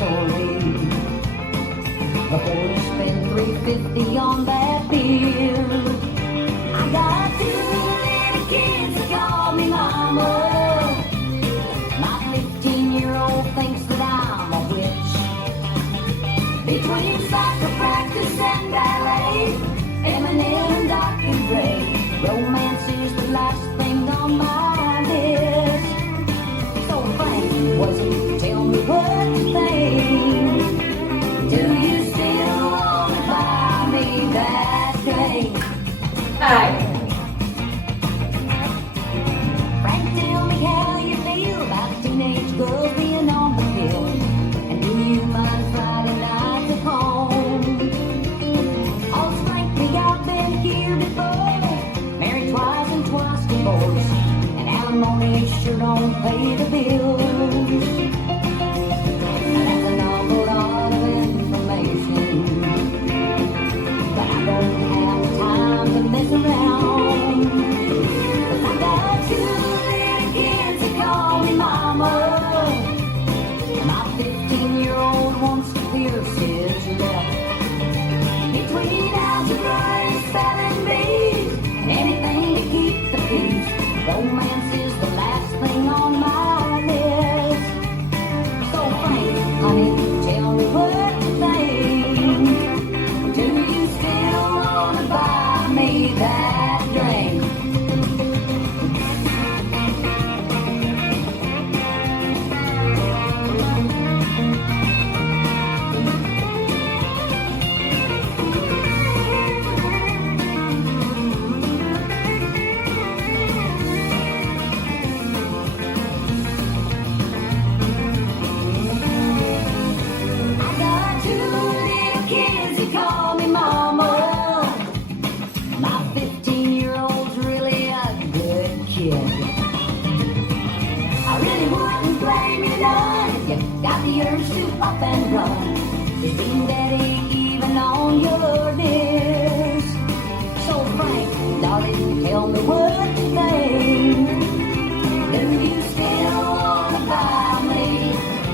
story. Before you spend $3.50 on that beer, I got two little kids that call me mama. My 15-year-old thinks that I'm a witch. Between soccer practice and ballet, Eminem, Dr. Dre, romance is the last thing on my list. So Frank, was it? Tell me what you think. Do you still want to buy me that drink? Hey. Frank, tell me how you feel about teenage girls being on the pill. And do you mind Friday nights at home? Oh, Frank, me, I've been here before. Married twice and twice divorced. And alimony sure don't pay the bills. And that's an awful lot of information. But I don't have time to mess around. 'Cause I got two little kids that call me mama. My 15-year-old wants to pierce his left. Between algebra and spelling bees, and anything to keep the peace. Romance is the last thing on my list. So Frank, honey, tell me what you think. Do you still want to buy me that drink? I got two little kids that call me mama. My 15-year-old's really a good kid. I really wouldn't blame you none if you got the urge to up and run. Is being daddy even on your list? So Frank, darling, tell me what you think. Do you still want to buy me?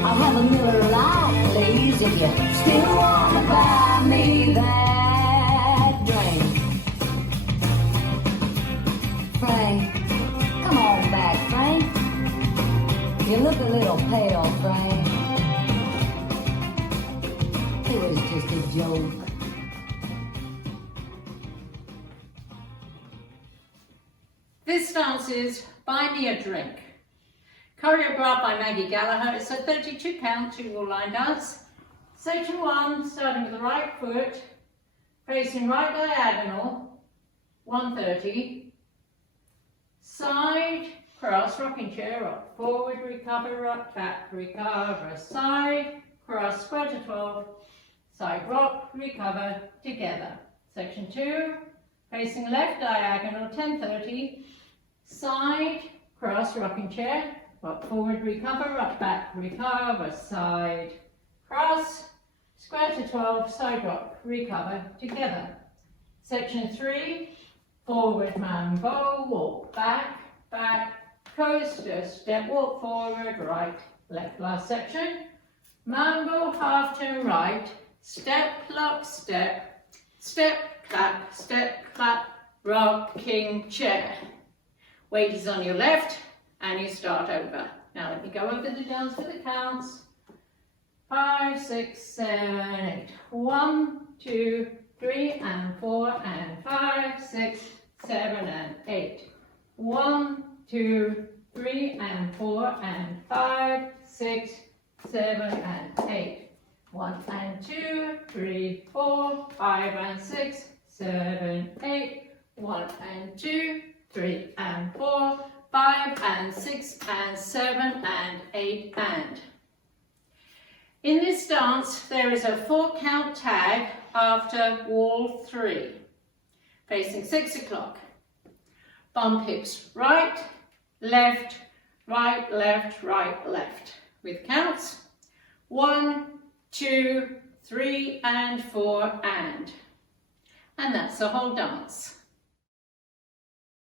I'll have a Miller Lite, please, if you still want to buy me that drink. Frank, come on back, Frank. You look a little pale, Frank. It was just a joke. This dance is Buy Me a Drink. Choreographed by Maggie Gallagher. It's a 32 count, 2-wall line dance. Section 1, starting with the right foot, facing right diagonal, 130. Side, cross, rocking chair, rock forward, recover, rock back, recover, side, cross, square to 12, side rock, recover, together. Section 2, facing left diagonal, 1030, side, cross, rocking chair, rock forward, recover, rock back, recover, side, cross, square to 12, side rock, recover, together. Section 3, forward mambo, walk back, back, coaster, step, walk forward, right, left. Last section. Mambo, half turn right, step, lock, step, clap, rocking chair. Weight is on your left, and you start over. Now let me go over the dance for the counts. 5, 6, 7, 8. 1, 2, 3, and 4, and 5, 6, 7, and 8. 1, 2, 3, and 4, and 5, 6, 7, and 8. 1 and 2, 3, 4, 5 and 6, 7, 8. 1 and 2, 3 and 4, 5 and 6 and 7 and 8 and. In this dance, there is a 4-count tag after wall 3, facing 6 o'clock. Bump hips right, left, right, left, right, left. With counts 1, 2, 3, and 4, and. And that's the whole dance.